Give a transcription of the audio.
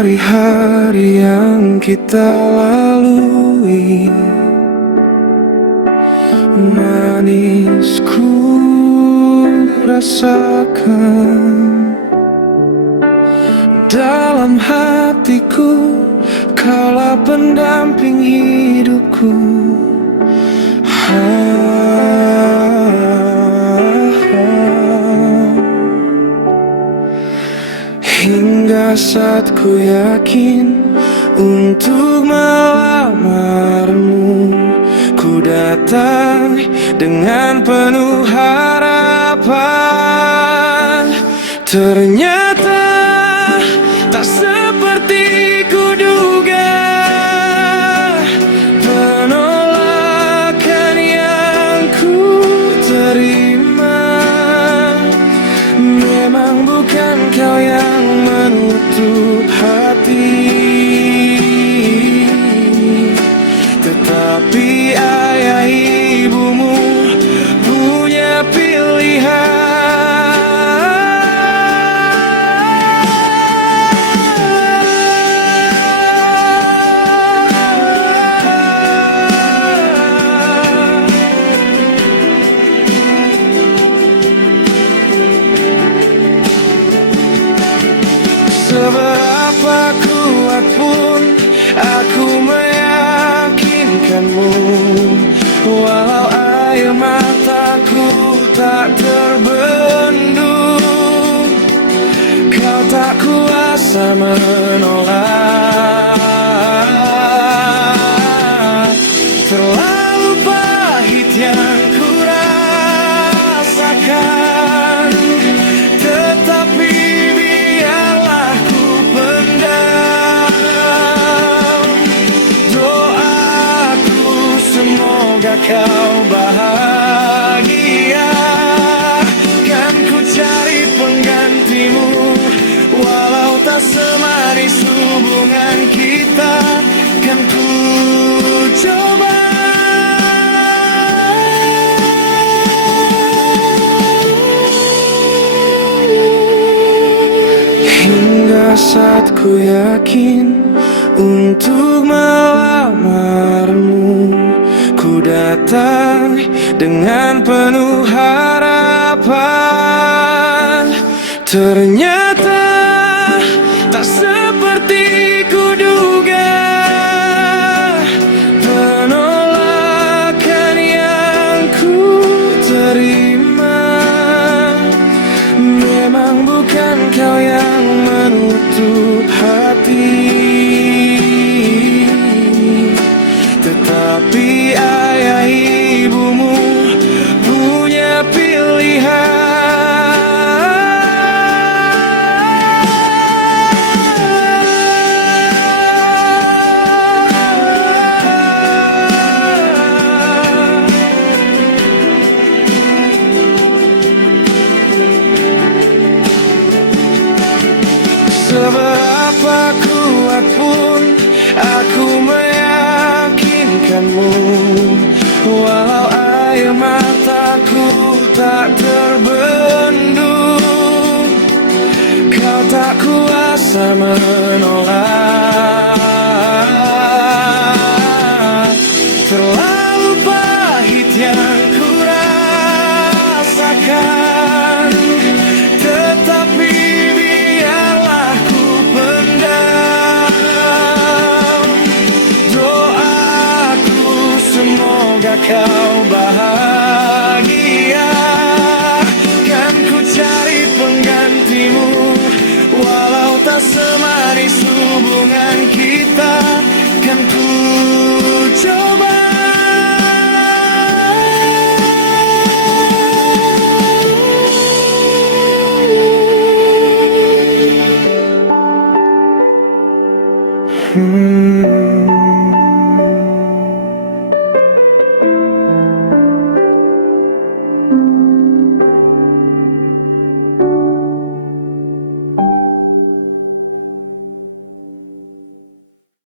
hari-hari yang kita lalui, manis ku rasakan dalam hatiku. Kaulah pendamping hidupku. Hingga saat ku yakin untuk melamarmu, ku datang dengan penuh harapan. Ternyata tak seperti kuduga, penolakan yang ku terima memang bukan kau yang menutup hati, tetapi ayah ibumu punya pilihan. Seberapa kuat pun aku meyakinkanmu, walau air mataku tak terbendung, kau tak kuasa menolak. Terlalu pahit yang ku rasakan, tetapi biarlah ku pendam. Doaku semoga kau bahagia, kan ku cari penggantimu, walau tak semanis hubungan kita, kan ku coba. Hingga saat ku yakin untuk melamarmu, ku datang dengan penuh harapan. Ternyata tak seperti kuduga, penolakan yang ku terima memang bukan kau yang menutup hati, tetapi ayah ibumu punya pilihan. Seberapa kuat pun aku meyakinkanmu, walau air mataku tak terbendung, kau tak kuasa menolak. Terlalu pahit yang ku rasakan, tetapi biarlah ku pendam. Doaku semoga kau bahagia, kan ku cari penggantimu, walau tak semanis hubungan kita, kan ku coba. Hmm.